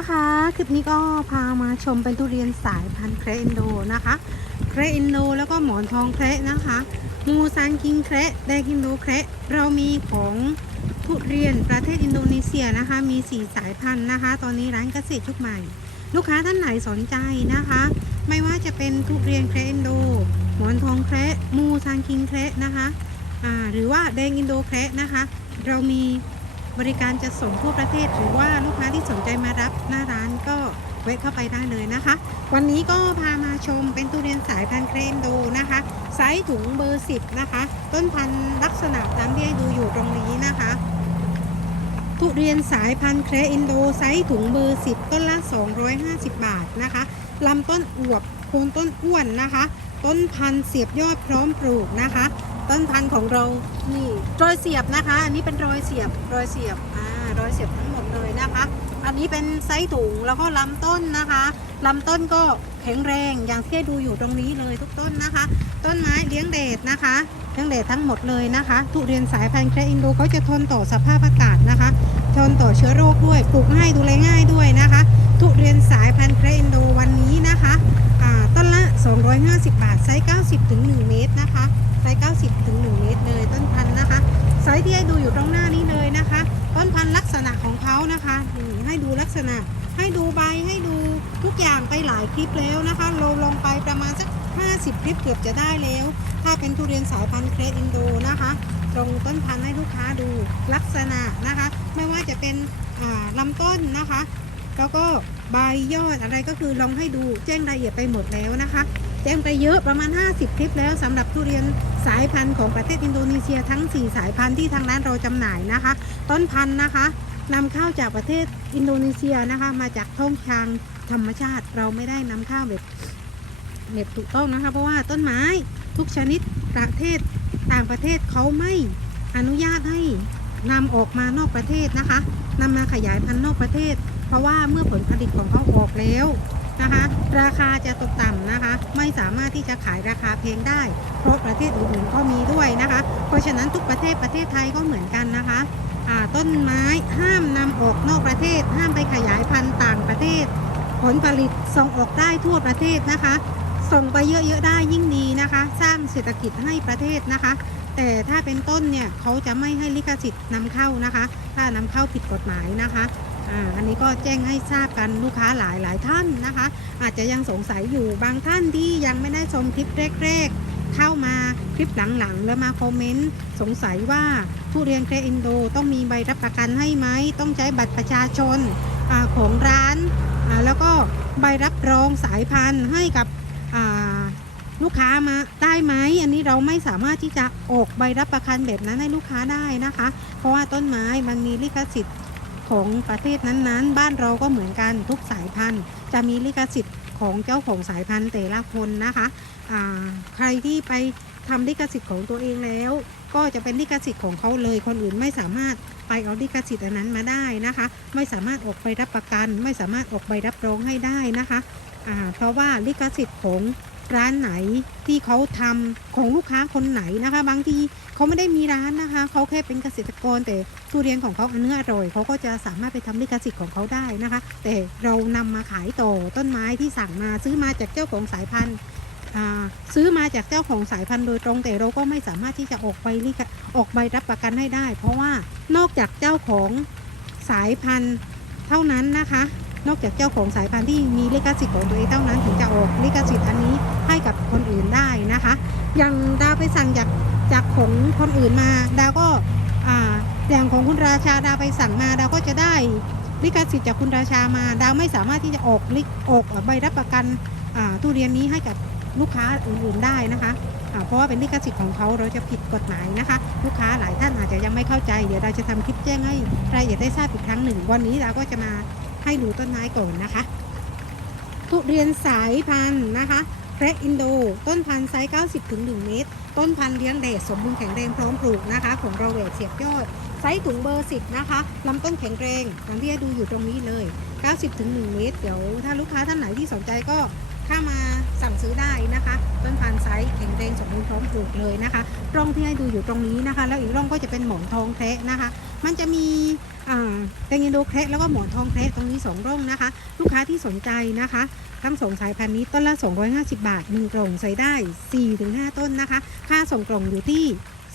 นะคะ คลิปนี้ก็พามาชมเป็นทุเรียนสายพันธุ์เครอินโดนะคะเครอินโดแล้วก็หมอนทองเครนะคะมูซันคิงเครแดงอินโดเครเรามีของทุเรียนประเทศอินโดนีเซียนะคะ มี4สายพันธุ์นะคะ ตอนนี้ร้านเกษตรชุกใหม่ ลูกค้าท่านไหนสนใจนะคะ ไม่ว่าจะเป็นทุเรียนเครอินโด หมอนทองเครมูซันคิงเครนะคะหรือว่าแดงอินโดเครนะคะ เรามี บริการจะส่งทั่วประเทศ หรือว่าลูกค้าที่สนใจมารับหน้าร้านก็แวะเข้าไปได้เลยนะคะ วันนี้ก็พามาชมเป็นทุเรียนสายพันธุ์เครนโดนะคะ ไซส์ถุงเบอร์ 10 นะคะ ต้นพันธุ์ลักษณะตามที่ให้ดูอยู่ตรงนี้นะคะ ทุเรียนสายพันธุ์เครอินโดไซส์ถุงเบอร์ 10 ต้นละ 250 บาทนะคะลำต้นอวบโคนต้นอ้วนนะคะ ต้นพันธุ์เสียบยอดพร้อมปลูกนะคะ ต้นพันธุ์ของเรานี่รอยเสียบนะคะ อันนี้เป็นรอยเสียบรอยเสียบอ่ารอยเสียบทั้งหมดเลยนะคะ อันนี้เป็นไซส์ถุงแล้วก็ลำต้นนะคะลำต้นก็แข็งแรงอย่างที่ดูอยู่ตรงนี้เลยทุกต้นนะคะ ต้นไม้เลี้ยงแดดนะคะเลี้ยงแดดทั้งหมดเลยนะคะทุเรียนสายพันธุ์แครอินโดเขาจะทนต่อสภาพอากาศนะคะ ทนต่อเชื้อโรคด้วยปลูกง่ายดูแลง่ายด้วยนะคะทุเรียนสายพันธุ์แครอินโดวันนี้นะคะอ่าต้นละ 250 บาทไซส์90ถึง1เมตรนะคะ ไซส์90ถึง1เมตรเลยต้นพันธุ์นะคะไซส์ที่ให้ดูอยู่ตรงหน้านี้เลยนะคะ ต้นพันธุ์ลักษณะของเขานะคะให้ดูลักษณะ ให้ดูใบให้ดูทุกอย่างไปหลายคลิปแล้วนะคะลงลงไปประมาณสัก50 คลิปเกือบจะได้แล้ว ถ้าเป็นทุเรียนสายพันธุ์เครดอินโดนะคะตรงต้นพันธุ์ให้ลูกค้าดูลักษณะนะคะ ไม่ว่าจะเป็นอ่าลำต้นนะคะ แล้วก็ใบยอดอะไรก็คือลองให้ดูแจ้งรายละเอียดไปหมดแล้วนะคะ แจ้งไปเยอะประมาณ 50 คลิปแล้วสำหรับทุเรียนสายพันธุ์ของประเทศอินโดนีเซียทั้ง 4 สายพันธุ์ที่ทางร้านเราจำหน่ายนะคะ ต้นพันธุ์นะคะนำเข้าจากประเทศอินโดนีเซียนะคะ มาจากท่องทางธรรมชาติเราไม่ได้นำเข้าแบบแบบถูกต้องนะคะ เพราะว่าต้นไม้ทุกชนิดประเทศต่างประเทศเขาไม่อนุญาตให้นำออกมานอกประเทศนะคะนำมาขยายพันธุ์นอกประเทศ เพราะว่าเมื่อผลผลิตของเขาออกแล้ว นะคะ ราคาจะตกต่ำนะคะ ไม่สามารถที่จะขายราคาแพงได้ เพราะประเทศอื่นๆก็มีด้วยนะคะ เพราะฉะนั้นทุกประเทศประเทศไทยก็เหมือนกันนะคะต้นไม้ห้ามนำออกนอกประเทศ ห้ามไปขยายพันธุ์ต่างประเทศ ผลผลิตส่งออกได้ทั่วประเทศนะคะ ส่งไปเยอะๆได้ยิ่งดีนะคะ สร้างเศรษฐกิจให้ประเทศนะคะ แต่ถ้าเป็นต้นเนี่ยเขาจะไม่ให้ลิขสิทธิ์นำเข้านะคะ ถ้านำเข้าผิดกฎหมายนะคะ อ่าอันนี้ก็แจ้งให้ทราบกันลูกค้าหลายหลายท่านนะคะ อาจจะยังสงสัยอยู่บางท่านที่ยังไม่ได้ชมคลิปแรกๆ เข้ามาคลิปหลังๆ แล้วมาคอมเมนต์สงสัยว่าทุเรียนเครอินโดต้องมีใบรับประกันให้ไหมต้องใช้บัตรประชาชนอของร้านแล้วก็ใบรับรองสายพันธุ์ให้กับลูกค้ามาได้ไหมอันนี้เราไม่สามารถที่จะออกใบรับประกันแบบนั้นให้ลูกค้าได้นะคะ เพราะว่าต้นไม้มันมีลิขสิทธิ์ ของประเทศนั้นๆ บ้านเราก็เหมือนกันทุกสายพันธุ์ จะมีลิขสิทธิ์ของเจ้าของสายพันธุ์แต่ละคนนะคะใครที่ไปทำลิขสิทธิ์ของตัวเองแล้ว ก็จะเป็นลิขสิทธิ์ของเขาเลยคนอื่นไม่สามารถไปเอาลิขสิทธิ์อันนั้นมาได้นะคะ ไม่สามารถออกใบรับประกัน ไม่สามารถออกใบรับรองให้ได้นะคะเพราะว่าลิขสิทธิ์ของ ร้านไหนที่เขาทำของลูกค้าคนไหนนะคะ บางทีเขาไม่ได้มีร้านนะคะ เขาแค่เป็นเกษตรกรแต่ทุเรียนของเขาอันเนื้ออร่อยเขาก็จะสามารถไปทำลิขสิทธิ์ของเขาได้นะคะ แต่เรานำมาขายต่อต้นไม้ที่สั่งมาซื้อมาจากเจ้าของสายพันธุ์ซื้อมาจากเจ้าของสายพันธุ์โดยตรงแต่เราก็ไม่สามารถที่จะออกใบลิขออกใบรับประกันให้ได้ เพราะว่านอกจากเจ้าของสายพันธุ์เท่านั้นนะคะ นอกจากเจ้าของสายพันธุ์ที่มีลิขสิทธิ์ของตัวเองเท่านั้นถึงจะออกลิขสิทธิ์อันนี้ให้กับคนอื่นได้นะคะอย่างดาวไปสั่งจากจากของคนอื่นมาดาวก็อย่างของคุณราชาดาวไปสั่งมาดาวก็จะได้ลิขสิทธิ์จากคุณราชามาดาวไม่สามารถที่จะออกลิออกใบรับประกันทุเรียนนี้ให้กับลูกค้าอื่นๆได้นะคะเพราะว่าเป็นลิขสิทธิ์ของเขาเราจะผิดกฎหมายนะคะ ลูกค้าหลายท่านอาจจะยังไม่เข้าใจ เดี๋ยวเราจะทำคลิปแจ้งให้รายละเอียดได้ทราบอีกครั้งหนึ่ง วันนี้เราก็จะมา ให้ดูต้นไม้ก่อนนะคะ ทุเรียนสายพันธุ์นะคะแพรอินโด ต้นพันธุ์ไซส์90ถึง1เมตร ต้นพันธุ์เลี้ยงแดดสมบูรณ์แข็งแรงพร้อมปลูกนะคะ ของเราแหวกเสียบยอดไซส์ถุงเบอร์10นะคะลำต้นแข็งแรงอย่างที่ดูอยู่ตรงนี้เลย 90ถึง1เมตร เดี๋ยวถ้าลูกค้าท่านไหนที่สนใจก็ เข้ามาสั่งซื้อได้นะคะต้นพันธุ์ไซส์แข็งแรงสมบูรณ์พร้อมปลูกเลยนะคะร่องที่ให้ดูอยู่ตรงนี้นะคะ แล้วอีกร่องก็จะเป็นหมอนทองแคระนะคะ มันจะมีแตงอินโดแคระแล้วก็หมอนทองแคระตรงนี้สองร่องนะคะ ลูกค้าที่สนใจนะคะทั้งสองสายพันธุ์นี้ต้นละ 250 บาท1กล่องใส่ได้ 4-5 ต้นนะคะ ค่าส่งกล่องอยู่ที่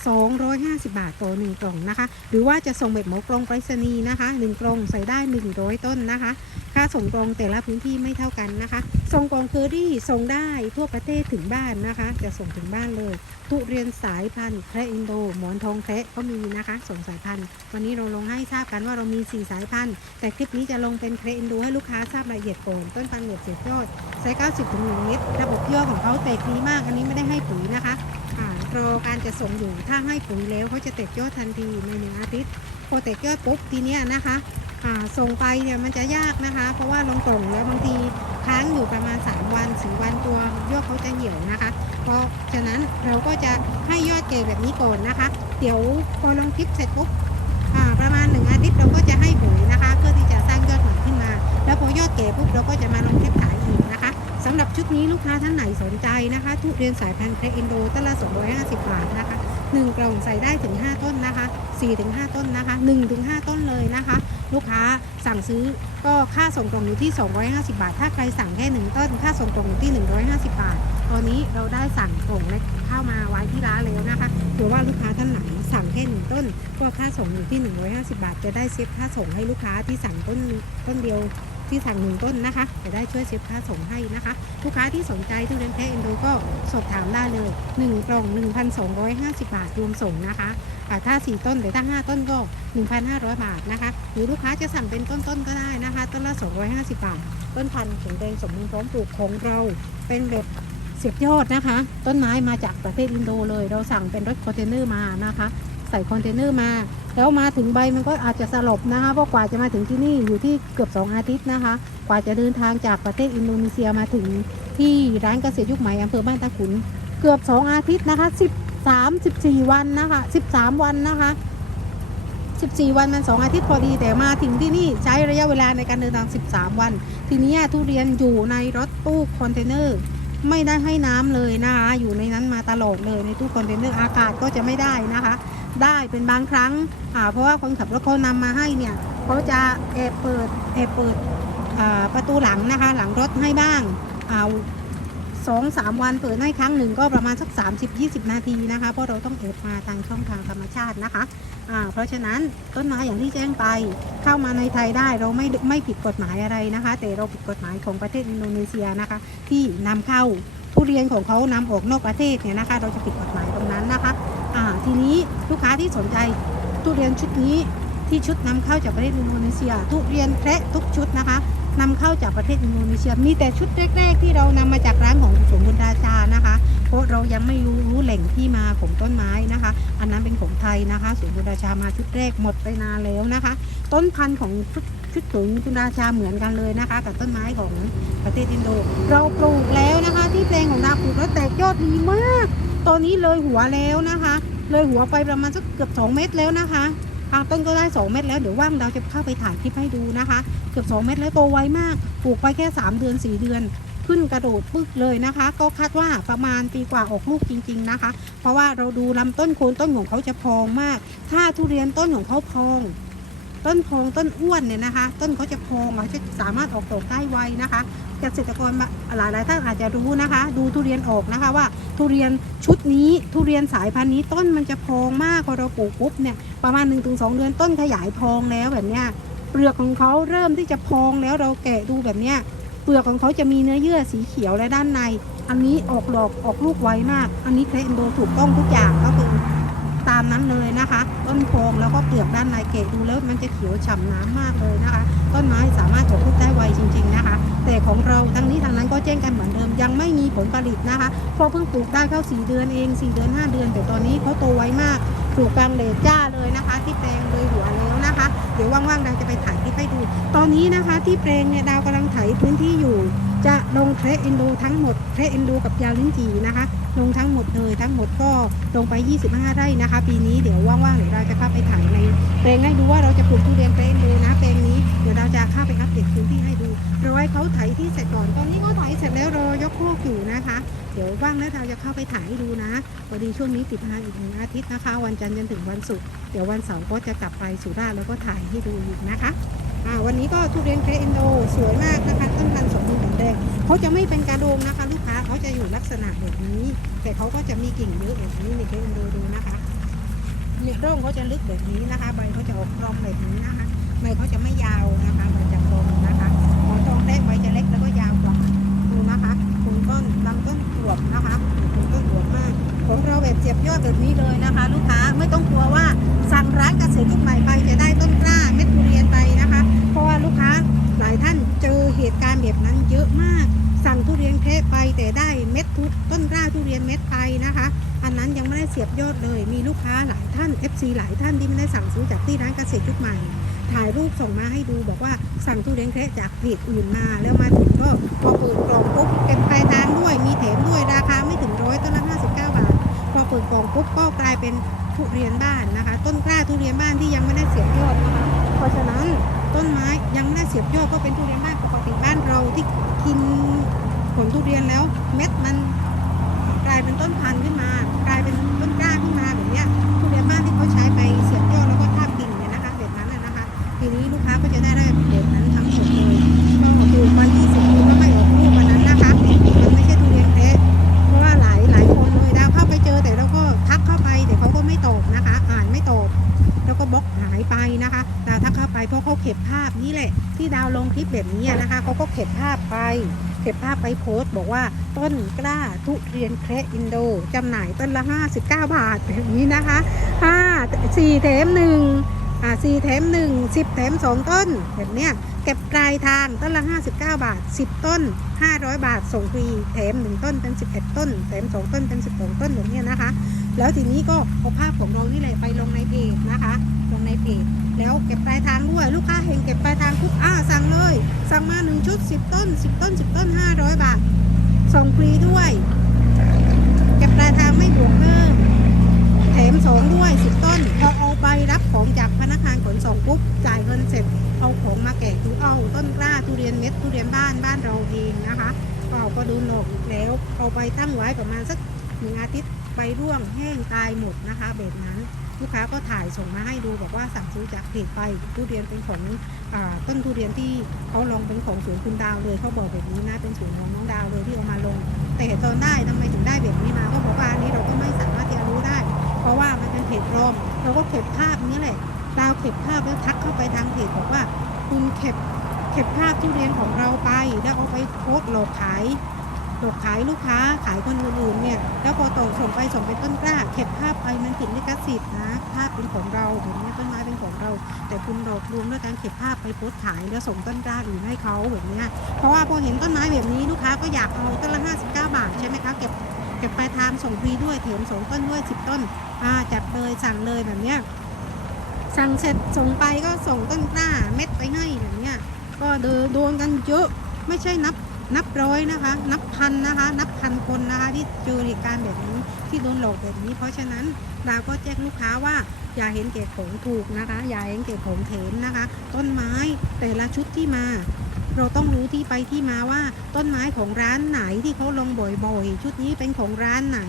250 บาทต่อ1กล่องนะคะ หรือว่าจะส่งแบบหมอกล่องไปรษณีย์นะคะ1กล่องใส่ได้ 100 ต้นนะคะ ค่าส่งกล่องแต่ละพื้นที่ไม่เท่ากันนะคะ ส่งกล่องเคอรี่ส่งได้ทั่วประเทศถึงบ้านนะคะ จะส่งถึงบ้านเลยทุเรียนสายพันธุ์แคระอินโดหมอนทองแคระก็มีนะคะสองสายพันธุ์วันนี้เราลงให้ทราบกันว่าเรามี 4 สายพันธุ์ แต่คลิปนี้จะลงเป็นแคระอินโดให้ลูกค้าทราบรายละเอียดก่อนต้นพันธุ์เหนือเสียยอดไซส์90ถึง1เมตรระบบยอของเขาแตกดีมากอันนี้ไม่ได้ให้ปุ๋ยนะคะ การจะส่งอยู่ ถ้าให้ปุ๋ยแล้วเขาจะแตกยอดทันทีในหนึ่งอาทิตย์ พอแตกยอดปุ๊บทีเนี้ยนะคะส่งไปเนี่ยมันจะยากนะคะ เพราะว่าลงกล่องแล้วบางทีค้างอยู่ประมาณ 3 วัน4วันตัวยอดเขาจะเหี่ยวนะคะ เพราะฉะนั้นเราก็จะให้ยอดเกแบบนี้ก่อนนะคะ เดี๋ยวพอลงคลิปเสร็จปุ๊บประมาณหนึ่งอาทิตย์เราก็จะให้ปุ๋ยนะคะ เพื่อที่จะสร้างยอดใหม่ขึ้นมา แล้วพอยอดเก๋ปุ๊บเราก็จะมาลงคลิปขายอีกนะคะ สำหรับชุดนี้ลูกค้าท่านไหนสนใจนะคะ ทุเรียนสายพันธุ์เครอินโดต้นละ250 บาทนะคะ1กล่องใส่ได้ถึง 5 ต้นนะคะ4-5 ต้นนะคะ1-5 ต้นเลยนะคะ ลูกค้าสั่งซื้อก็ค่าส่งกล่องอยู่ที่ 250 บาท ถ้าใครสั่งแค่ 1 ต้น ค่าส่งกล่องอยู่ที่ 150 บาท ตอนนี้เราได้สั่งกล่องเล็กเข้ามาไว้ที่ร้านแล้วนะคะเผื่อว่าลูกค้าท่านไหนสั่งแค่หนึ่งต้น ก็ค่าส่งอยู่ที่ 150 บาท จะได้เซฟค่าส่งให้ลูกค้าที่สั่งต้นต้นเดียว ที่สั่งหนึ่งต้นนะคะ จะได้ช่วยเซฟค่าส่งให้นะคะ ลูกค้าที่สนใจทุเรียนแท้เอ็นโดก็สอบถามได้เลย1กล่อง 1,250 บาทรวมส่งนะคะอ่ถ้า 4 ต้นหรือถ้า 5 ต้นก็ 1,500 บาทนะคะ หรือลูกค้าจะสั่งเป็นต้นๆก็ได้นะคะ ต้นละ 250 บาท ต้นพันธุ์แข็งแรงสมบูรณ์พร้อมปลูกของเราเป็นแบบเสียบยอดนะคะ ต้นไม้มาจากประเทศอินโดเลย เราสั่งเป็นรถคอนเทนเนอร์มานะคะ ใส่คอนเทนเนอร์มา แล้วมาถึงใบมันก็อาจจะสลบนะคะเพราะกว่าจะมาถึงที่นี่อยู่ที่เกือบ 2 อาทิตย์นะคะ กว่าจะเดินทางจากประเทศอินโดนีเซียมาถึงที่ร้านเกษตรยุคใหม่อำเภอบ้านตาขุน เกือบ 2 อาทิตย์นะคะ 13 14 วันนะคะ13 วันนะคะ14 วันมัน 2 อาทิตย์พอดีแต่มาถึงที่นี่ใช้ระยะเวลาในการเดินทาง 13 วัน ทีนี้ทุเรียนอยู่ในรถตู้คอนเทนเนอร์ไม่ได้ให้น้ำเลยนะคะอยู่ในนั้นมาตลอดเลยในตู้คอนเทนเนอร์อากาศก็จะไม่ได้นะคะ ได้เป็นบางครั้งเพราะว่าคนขับรถเขานำมาให้เนี่ยเขาจะแอบเปิดแอบเปิดประตูหลังนะคะ หลังรถให้บ้างเอาสองสามวันเปิดให้ครั้งหนึ่งก็ประมาณสัก 30-20 นาทีนะคะ เพราะเราต้องเอบมาทางช่องทางธรรมชาตินะคะเพราะฉะนั้นต้นไม้อย่างที่แจ้งไปเข้ามาในไทยได้เราไม่ไม่ผิดกฎหมายอะไรนะคะ แต่เราผิดกฎหมายของประเทศอินโดนีเซียนะคะ ที่นำเข้าทุเรียนของเขานำออกนอกประเทศเนี่ยนะคะ เราจะผิดกฎหมายตรงนั้นนะคะ อ่าทีนี้ลูกค้าที่สนใจทุเรียนชุดนี้ที่ชุดนำเข้าจากประเทศอินโดนีเซีย ทุเรียนแคระทุกชุดนะคะนำเข้าจากประเทศอินโดนีเซีย มีแต่ชุดแรก ๆ ที่เรานำมาจากร้านของสมบุญราชานะคะ เพราะเรายังไม่รู้รู้แหล่งที่มาของต้นไม้นะคะ อันนั้นเป็นของไทยนะคะสมบุญราชามาชุดแรกหมดไปนานแล้วนะคะ ต้นพันธุ์ของชุดสวนบุญราชาเหมือนกันเลยนะคะ กับต้นไม้ของประเทศอินโด เราปลูกแล้วนะคะ ที่แปลงของเราปลูกแล้วแตกยอดดีมาก ตอนนี้เลยหัวแล้วนะคะ เลยหัวไปประมาณสักเกือบ 2 เมตรแล้วนะคะทางต้นก็ได้ 2 เมตรแล้วเดี๋ยวว่างเราจะเข้าไปถ่ายคลิปให้ดูนะคะ เกือบ 2 เมตรแล้วโตไวมากปลูกไปแค่ 3 เดือน 4 เดือน ขึ้นกระโดดปึ๊กเลยนะคะ ก็คาดว่าประมาณปีกว่าออกลูกจริง ๆนะคะ เพราะว่าเราดูลำต้นโคนต้นของเขาจะพองมาก ถ้าทุเรียนต้นของเขาพอง ต้นพองต้นอ้วนเนี่ยนะคะ ต้นเขาจะพองเขาจะสามารถออกดอกได้ไวนะคะเกษตรกรหลายหลายๆท่านอาจจะรู้นะคะ ดูทุเรียนออกนะคะว่าทุเรียนชุดนี้ทุเรียนสายพันธุ์นี้ต้นมันจะพองมากพอเราปลูกปุ๊บเนี่ยประมาณ 1-2 เดือนต้นขยายพองแล้วแบบเนี้ยเปลือกของเขาเริ่มที่จะพองแล้วเราแกะดูแบบเนี้ยเปลือกของเขาจะมีเนื้อเยื่อสีเขียวและด้านใน อันนี้ออกดอกออกลูกไวมาก อันนี้เครนโดถูกต้องทุกอย่างก็คือ ตามนั้นเลยนะคะ ต้นโพงแล้วก็เปลือกด้านในแกะดูแล้วมันจะเขียวฉ่ำน้ำมากเลยนะคะ ต้นไม้สามารถปลูกได้ไวจริง ๆนะคะ แต่ของเราทั้งนี้ทางนั้นก็แจ้งกันเหมือนเดิม ยังไม่มีผลผลิตนะคะเพราะเพิ่งปลูกได้เข้า4เดือนเอง 4 เดือน 5 เดือน แต่ตอนนี้เขาโตไวมากปลูกกลางเลนจ้าเลยนะคะ ที่แปลงเลยหัวแล้วนะคะ เดี๋ยวว่างๆดาจะไปถ่ายคลิปให้ดู ตอนนี้นะคะที่แปลงเนี่ยดาวกำลังไถพื้นที่อยู่ จะลงเทรอินโดทั้งหมดเทรอินโดกับยาลิ้นจีนะคะ ลงทั้งหมดเลยทั้งหมดก็ลงไป 25 ไร่นะคะ ปีนี้เดี๋ยวว่างๆเดี๋ยวเราจะเข้าไปถ่ายในแปลงให้ดูว่าเราจะปลูกทุเรียนเทรอินโดนะแปลงนี้เดี๋ยวเราจะเข้าไปอัปเดตพื้นที่ให้ดูรอให้เขาไถที่เสร็จก่อนตอนนี้เขาไถเสร็จแล้วรอยกโคกอยู่นะคะเดี๋ยวว่างแล้วเราจะเข้าไปถ่ายให้ดูนะพอดีช่วงนี้ติดงานอีกหนึ่งอาทิตย์นะคะ วันจันทร์จนถึงวันศุกร์เดี๋ยววันเสาร์ก็จะกลับไปสุราษฎร์แล้วก็ถ่ายให้ดูอีกนะคะ อ่าวันนี้ก็ทุเรียนเกรอินโดสวยมากนะคะต้นพันธุ์สมบูรณ์แข็งแรงเขาจะไม่เป็นกระโดงนะคะ ลูกค้าเขาจะอยู่ลักษณะแบบนี้ แต่เขาก็จะมีกิ่งเยอะแบบนี้ในเกรอินโดดูนะคะเนี่ยร่องเขาจะลึกแบบนี้นะคะ ใบเขาจะออกกลมแบบนี้นะคะใบเขาจะไม่ยาว สียบยอดเลย มีลูกค้าหลายท่าน FC หลายท่านที่ไม่ได้สั่งซื้อจากที่ร้านเกษตรยุคใหม่ ถ่ายรูปส่งมาให้ดูบอกว่าสั่งทุเรียนแคะจากเพจอื่นมา แล้วมาถึงก็พอเปิดกล่องปุ๊บเก็บปลายทางด้วย มีแถมด้วยราคาไม่ถึงร้อยต้นละ59 บาท พอเปิดกล่องปุ๊บก็กลายเป็นทุเรียนบ้านนะคะ ต้นกล้าทุเรียนบ้านที่ยังไม่ได้เสียบยอดนะคะเพราะฉะนั้นต้นไม้ยังไม่ได้เสียบยอดก็เป็นทุเรียนบ้านปกติบ้านเราที่กินผลทุเรียนแล้วเม็ดมันกลายเป็นต้นพันธุ์ขึ้นมากลายเป็น ทุเรียนบ้านที่เขาใช้ไปเสียบยอดแล้วก็ทาบกิ่งเนี่ยนะคะแบบนั้นนะนะคะทีนี้ลูกค้าก็จะได้ได้แบบนั้นทั้งหมดเลยก็ปลูกมา 20ปีก็ไม่ออกลูกวันนั้นนะคะมันไม่ใช่ทุเรียนแท้เพราะว่าหลายหลายคนเลยดาวเข้าไปเจอแต่เราก็ทักเข้าไปแต่เขาก็ไม่ตอบนะคะ อ่านไม่ตอบแล้วก็บล็อกหายไปนะคะดาวทักเข้าไปเพราะเขาเก็บภาพนี่แหละ ที่ดาวลงคลิปแบบนี้นะคะเขาก็เก็บภาพไป เก็บภาพไปโพสต์ บอกว่าต้นกล้าทุเรียนแคระอินโดจำหน่ายต้นละ 59 บาทแบบนี้นะคะ5 4แถม1อ่า4แถม1 10แถม2 ต้น แบบเนี้ยเก็บปลายทางต้นละ 59 บาท 10 ต้น 500 บาทส่งฟรีแถม 1 ต้นเป็น 11 ต้น แถม 2 ต้นเป็น 12 ต้นแบบเนี้ยนะคะ แล้วทีนี้ก็เอาภาพของเรานี่แหละไปลงในเพจนะคะ ลงในเพจ แล้วเก็บปลายทางด้วย ลูกค้าเห็นเก็บปลายทางปุ๊บอ่าสั่งเลย สั่งมา1ชุด 10 ต้น 10 ต้น 10 ต้น 500 บาทส่งฟรีด้วย เก็บปลายทางไม่บวกเพิ่มแถมสองด้วย 10 ต้นพอเอาไปรับของจากพนักงานขนส่งปุ๊บจ่ายเงินเสร็จเอาของมาแกะดูเอาต้นกล้าทุเรียนเม็ดทุเรียนบ้านบ้านเราเองนะคะก็เอาก็ดูหนอกแล้วเอาไปตั้งไว้ประมาณสักหนึ่งอาทิตย์ไปร่วงแห้งตายหมดนะคะแบบนั้น ลูกค้าก็ถ่ายส่งมาให้ดูบอกว่าสั่งซื้อจากเพจไปทุเรียนเป็นของอต้นทุเรียนที่เขาลงเป็นของสวนคุณดาวเลยเขาบอกแบบนี้นะเป็นสวนของน้องดาวเลยที่เอามาลง แต่ตอนได้ทำไมถึงได้แบบนี้มาก็บอกว่าอันนี้เราก็ไม่สามารถที่จะรู้ได้ เพราะว่ามันเป็นเพจปลอมเราก็เก็บภาพนี้แหละดาวเก็บภาพแล้วทักเข้าไปทางเพจบอกว่า คุณเก็บเก็บภาพทุเรียนของเราไปแล้วเอาไปโพสต์หลอกขาย หลอกขายลูกค้าขายคนอื่นๆเนี่ยแล้วพอต่อส่งไปส่งเป็นต้นกล้า เก็บภาพไปมันผิดลิขสิทธิ์นะภาพเป็นของเราถึงนี้ต้นไม้เป็นของเรา แต่คุณหลอกลวงด้วยการเก็บภาพไปโพสต์ขายแล้วส่งต้นกล้าอื่นให้เขาแบบเนี้ยเพราะว่าพอเห็นต้นไม้แบบนี้ลูกค้าก็อยากเอาต้นละ59 บาทใช่ไหมคะเก็บเก็บปลายทางส่งฟรีด้วยแถมสองต้นด้วย 10 ต้นอ่าจัดเลยสั่งเลยแบบเนี้ยสั่งเสร็จส่งไปก็ส่งต้นกล้าเม็ดไปให้แบบเนี้ยก็เดินโดนกันเยอะไม่ใช่นับ นับร้อยนะคะ นับพันนะคะ นับพันคนนะคะที่เจอเหตุการณ์แบบนี้ที่โดนหลอกแบบนี้ เพราะฉะนั้นเราก็แจ้งลูกค้าว่าอย่าเห็นแก่ของถูกนะคะ อย่าเห็นแก่ของเถมนะคะ ต้นไม้แต่ละชุดที่มา เราต้องรู้ที่ไปที่มาว่า ต้นไม้ของร้านไหนที่เขาลงบ่อยๆ ชุดนี้เป็นของร้านไหน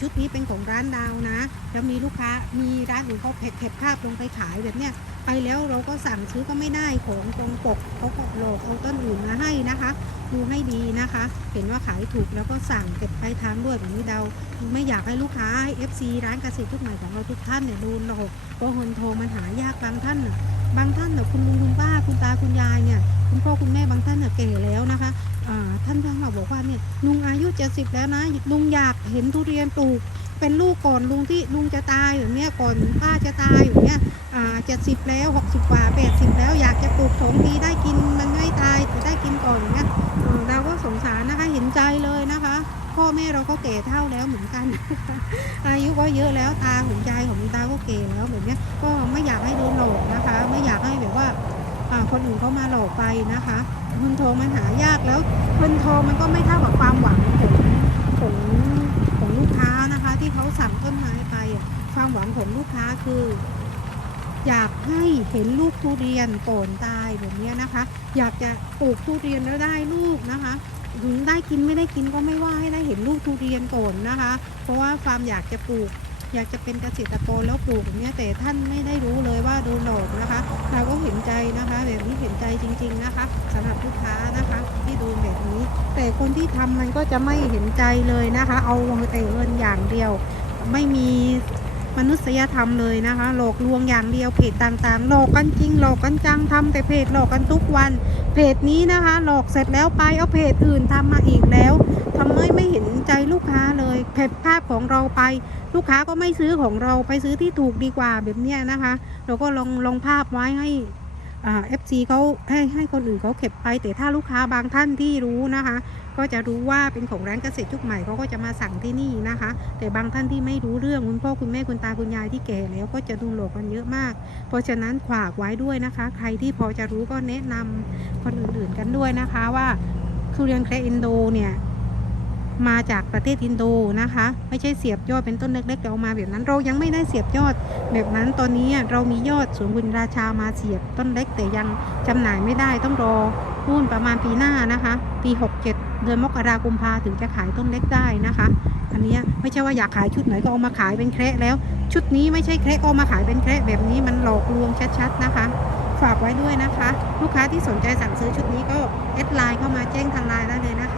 ชุดนี้เป็นของร้านดาวนะแล้วมีลูกค้ามีร้านอื่นเขาเก็บเก็บภาพลงไปขายแบบเนี้ยไปแล้วเราก็สั่งซื้อก็ไม่ได้ของตรงปกเขาก็หลดเอาต้นอื่นมา นะคะ ดูให้ดีนะคะ เห็นว่าขายถูกแล้วก็สั่งเก็บไปลายทางด้วยแบบนี้เราไม่อยากให้ลูกค้าให้ FC ร้านเกษตรทุกหม่ของเราทุกท่านเนี่ยดูหลอกเพราะคนโทรมันหายากบางท่านน่ะบางท่านน่ะคุณลุงคุณป้าคุณตาคุณยายเนี่ยคุณพ่อคุณแม่บางท่านน่ะแก่แล้วนะคะท่านท่านเราบอกว่าเนี่ยลุงอายุ70แล้วนะลุงอยากเห็นทุเรียนปลูก เป็นลูกก่อนลุงที่ลุงจะตายแบบเนี้ยก่อนป้าจะตายแบบเนี้ยอ่าเจ็ดสิบแล้วหกสิบกว่าแปดสิบแล้วอยากจะปลูกสองทีได้กินมันไม่ตายแต่ได้กินก่อนอย่างเงี้ยเราก็สงสารนะคะเห็นใจเลยนะคะ พ่อแม่เราก็แก่เท่าแล้วเหมือนกัน อายุก็เยอะแล้วตาของยายของตาก็แก่แล้วแบบเนี้ยก็ไม่อยากให้โดนหลอกนะคะ ไม่อยากให้แบบว่าอ่าคนอื่นเขามาหลอกไปนะคะเงินทองมันหายากแล้วเงินทองมันก็ไม่เท่ากับความหวังของของ ที่เขาสั่งต้นไม้ไป ความหวังของลูกค้าคือ อยากให้เห็นลูกทุเรียนก่อนตายแบบนี้นะคะ อยากจะปลูกทุเรียนแล้วได้ลูกนะคะถึงได้กินไม่ได้กินก็ไม่ว่าให้ได้เห็นลูกทุเรียนก่อนนะคะ เพราะว่าความอยากจะปลูก อยากจะเป็นเกษตรกรแล้วปลูกแบบเนี้ยแต่ท่านไม่ได้รู้เลยว่าโดนหลอกนะคะ เราก็เห็นใจนะคะแบบนี้เห็นใจจริง ๆนะคะสำหรับลูกค้านะคะที่โดนแบบนี้ แต่คนที่ทำมันก็จะไม่เห็นใจเลยนะคะ เอาแต่เงินอย่างเดียว ไม่มีมนุษยธรรมเลยนะคะ หลอกลวงอย่างเดียวเพจต่างๆ หลอกกันจริง หลอกกันจังทำแต่เพจหลอกกันทุกวันเพจนี้นะคะ หลอกเสร็จแล้วไปเอาเพจอื่นทำมาอีกแล้ว ภาพของเราไป ลูกค้าก็ไม่ซื้อของเราไปซื้อที่ถูกดีกว่าแบบเนี้ยนะคะ เราก็ลองลองภาพไว้ให้เอ่า FC เขาให้ให้คนอื่นเขาเก็บไป แต่ถ้าลูกค้าบางท่านที่รู้นะคะ ก็จะรู้ว่าเป็นของร้านเกษตรยุคใหม่เขาก็จะมาสั่งที่นี่นะคะ แต่บางท่านที่ไม่รู้เรื่องคุณพ่อคุณแม่คุณตาคุณยายที่แก่แล้วก็จะดนหลอกกันเยอะมาก เพราะฉะนั้นขวากไว้ด้วยนะคะ ใครที่พอจะรู้ก็แนะนำคนอื่นๆกันด้วยนะคะว่าทุเรียนแครอินโดเนี่ย มาจากประเทศอินโดนะคะ ไม่ใช่เสียบยอดเป็นต้นเล็กๆแล้วเอามาแบบนั้นเรายังไม่ได้เสียบยอด แบบนั้นตอนนี้เรามียอดสวนบุญราชามาเสียบต้นเล็กแต่ยังจำหน่ายไม่ได้ต้องรอนู่นประมาณปีหน้านะคะ ปี 67 เดือนมกราคมพาถึงจะขายต้นเล็กได้นะคะ อันนี้ไม่ใช่ว่าอยากขายชุดไหนก็เอามาขายเป็นแคระแล้ว ชุดนี้ไม่ใช่แคระเอามาขายเป็นแคระแบบนี้มันหลอกลวงชัดๆนะคะฝากไว้ด้วยนะคะ ลูกค้าที่สนใจสั่งซื้อชุดนี้ก็แอดไลน์เข้ามาแจ้งทางไลน์ได้เลยนะคะ